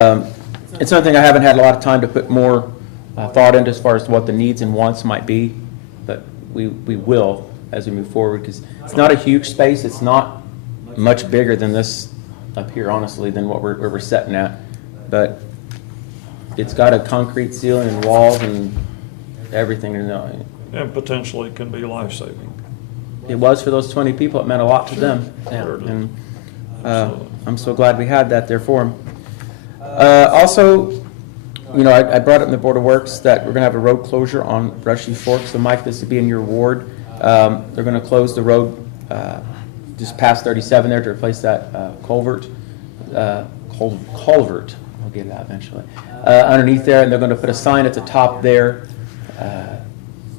It's something I haven't had a lot of time to put more thought into as far as what the needs and wants might be, but we will as we move forward, because it's not a huge space. It's not much bigger than this up here, honestly, than what we're setting at. But it's got a concrete ceiling and walls and everything. And potentially can be life-saving. It was for those 20 people. It meant a lot to them. Sure. And I'm so glad we had that there for them. Also, you know, I brought up in the Board of Works that we're going to have a road closure on Brushy Fork. So, Mike, this would be in your ward. They're going to close the road just past 37 there to replace that culvert. Culvert. I'll get it out eventually. Underneath there, and they're going to put a sign at the top there.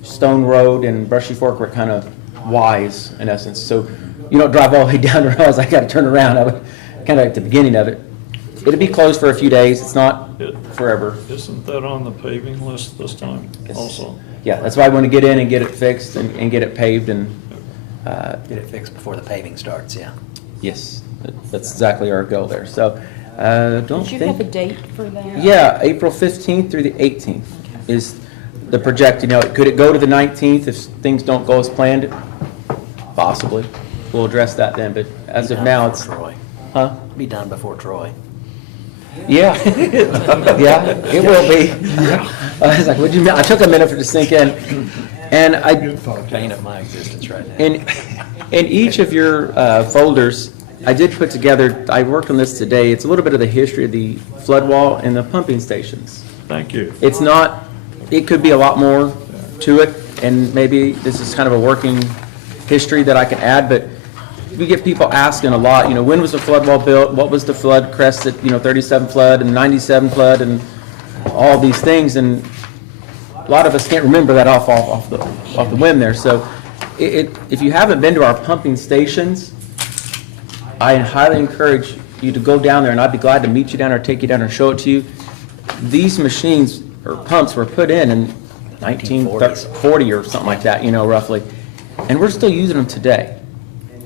Stone Road and Brushy Fork were kind of wise in essence. So you don't drive all the way down and realize I got to turn around. I would kind of at the beginning of it. It'll be closed for a few days. It's not forever. Isn't that on the paving list this time also? Yeah, that's why I want to get in and get it fixed and get it paved and. Get it fixed before the paving starts, yeah. Yes, that's exactly our goal there. So, don't Did you think. have a date for that? Yeah, April 15th through the 18th is the project. You know, could it go to the 19th if things don't go as planned? Possibly. We'll address that then, but as Be of done now, before it's, Troy. huh? Be done before Troy. Yeah. Yeah, it will be. I was like, what'd you mean? I took a minute for it to sink in. And Pain of my existence right now. in each of your folders, I did put together, I worked on this today, it's a little bit of the history of the flood wall and the pumping stations. Thank you. It's not, it could be a lot more to it, and maybe this is kind of a working history that I can add, but we get people asking a lot, you know, when was the flood wall built? What was the flood crest at, 37 flood and 97 flood and all these things, and a lot of us can't remember that off the whim there. So if you haven't been to our pumping stations, I highly encourage you to go down there, and I'd be glad to meet you down or take you down and show it to you. These machines or pumps were put in 1940 or something like that, roughly, and we're still using them today.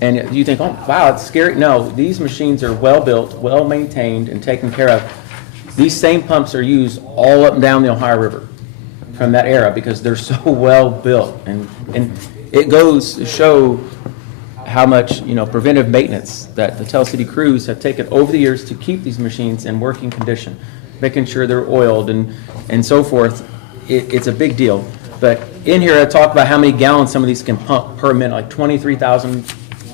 And you think, oh, wow, it's scary. No, these machines are well-built, well-maintained, and taken care of. These same pumps are used all up and down the Ohio River from that era because they're so well-built. And it goes to show how much, preventive maintenance that the Tell City crews have taken over the years to keep these machines in working condition, making sure they're oiled and so forth. It's a big deal. But in here, I talk about how many gallons some of these can pump per minute, like 23,000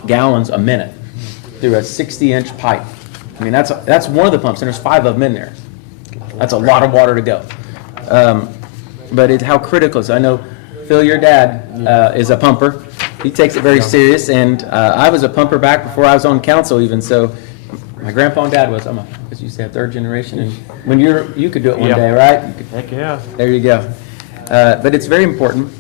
gallons a minute through a 60-inch pipe. I mean, that's one of the pumps, and there's 5 of them in there. That's a lot of water to go. But how critical is it? I know, Phil, your dad is a pumper. He takes it very serious, and I was a pumper back before I was on council even, so my grandpa and dad was. I guess you say third generation, and when you could do it one day, right? Heck yeah. There you go. But it's very important,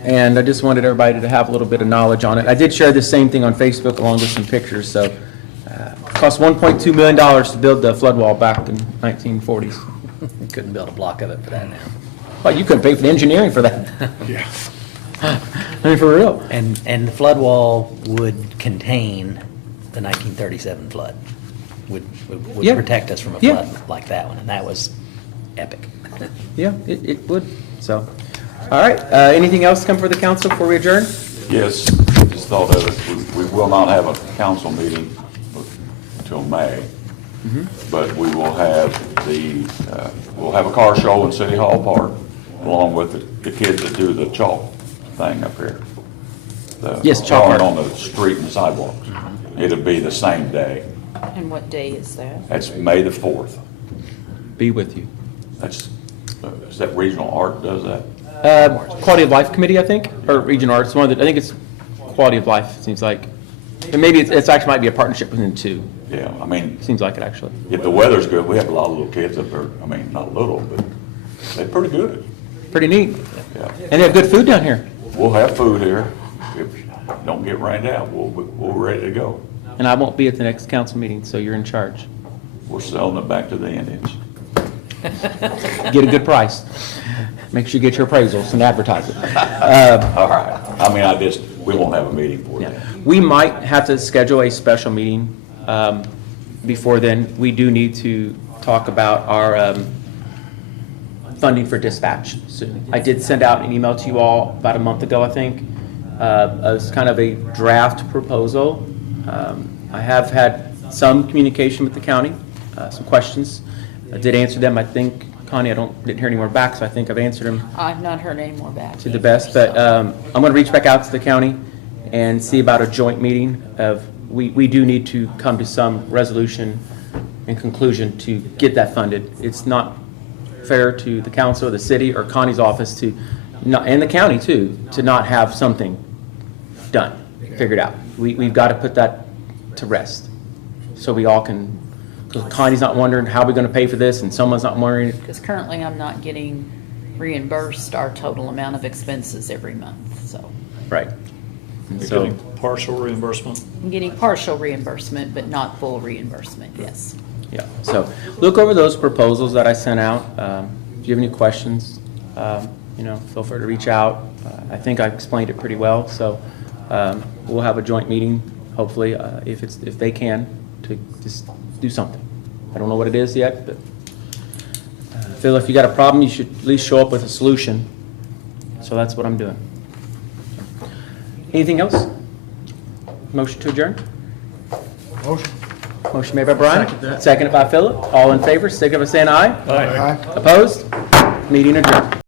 and I just wanted everybody to have a little bit of knowledge on it. I did share the same thing on Facebook along with some pictures, so it cost $1.2 million to build the flood wall back in 1940s. You couldn't build a block of it for that now. Well, you couldn't pay for the engineering for that. Yeah. I mean, for real. And the flood wall would contain the 1937 flood, would Yeah. protect us from a Yeah. flood like that one, and that was epic. Yeah, it would, so. All right, anything else come for the council before we adjourn? Yes, just thought of it. We will not have a council meeting until May, but we will have we'll have a car show in City Hall Park, along with the kids that do the chalk thing up here. Yes, chalk drawing art. on the street and sidewalks. It'll be the same day. And what day is that? That's May the 4th. Be with you. That's, is that Regional Art does that? Quality of Life Committee, I think, or Region Arts, I think it's Quality of Life, seems like. And maybe it's actually might be a partnership between the two. Yeah, I mean, Seems like it, actually. if the weather's good, we have a lot of little kids up there. I mean, not little, but they're pretty good. Pretty neat. Yeah. And they have good food down here. We'll have food here. If it don't get rained out, we're ready to go. And I won't be at the next council meeting, so you're in charge. We're selling it back to the Indians. Get a good price. Make sure you get your appraisals and advertise it. All right. I mean, we won't have a meeting for Yeah. that. We might have to schedule a special meeting before then. We do need to talk about our funding for dispatch soon. I did send out an email to you all about a month ago, I think, as kind of a draft proposal. I have had some communication with the county, some questions. I did answer them, I think. Connie, didn't hear any more back, so I think I've answered them I've not heard any more back. to the best, but I'm going to reach back out to the county and see about a joint meeting of, we do need to come to some resolution and conclusion to get that funded. It's not fair to the council, or the city, or Connie's office to, and the county too, to not have something done, figured out. We've got to put that to rest, so we all can, because Connie's not wondering how we're going to pay for this, and someone's not wondering. Because currently I'm not getting reimbursed our total amount of expenses every month, so. Right. And You're so, getting partial reimbursement. I'm getting partial reimbursement, but not full reimbursement, yes. yeah, so look over those proposals that I sent out. If you have any questions, feel free to reach out. I think I explained it pretty well, so we'll have a joint meeting, hopefully, if they can, to just do something. I don't know what it is yet, but Phil, if you got a problem, you should at least show up with a solution. So that's what I'm doing. Anything else? Motion to adjourn? Motion. Motion made by Brian. Second that. Seconded by Philip. All in favor, signify by saying aye. Aye. Opposed? Meeting adjourned.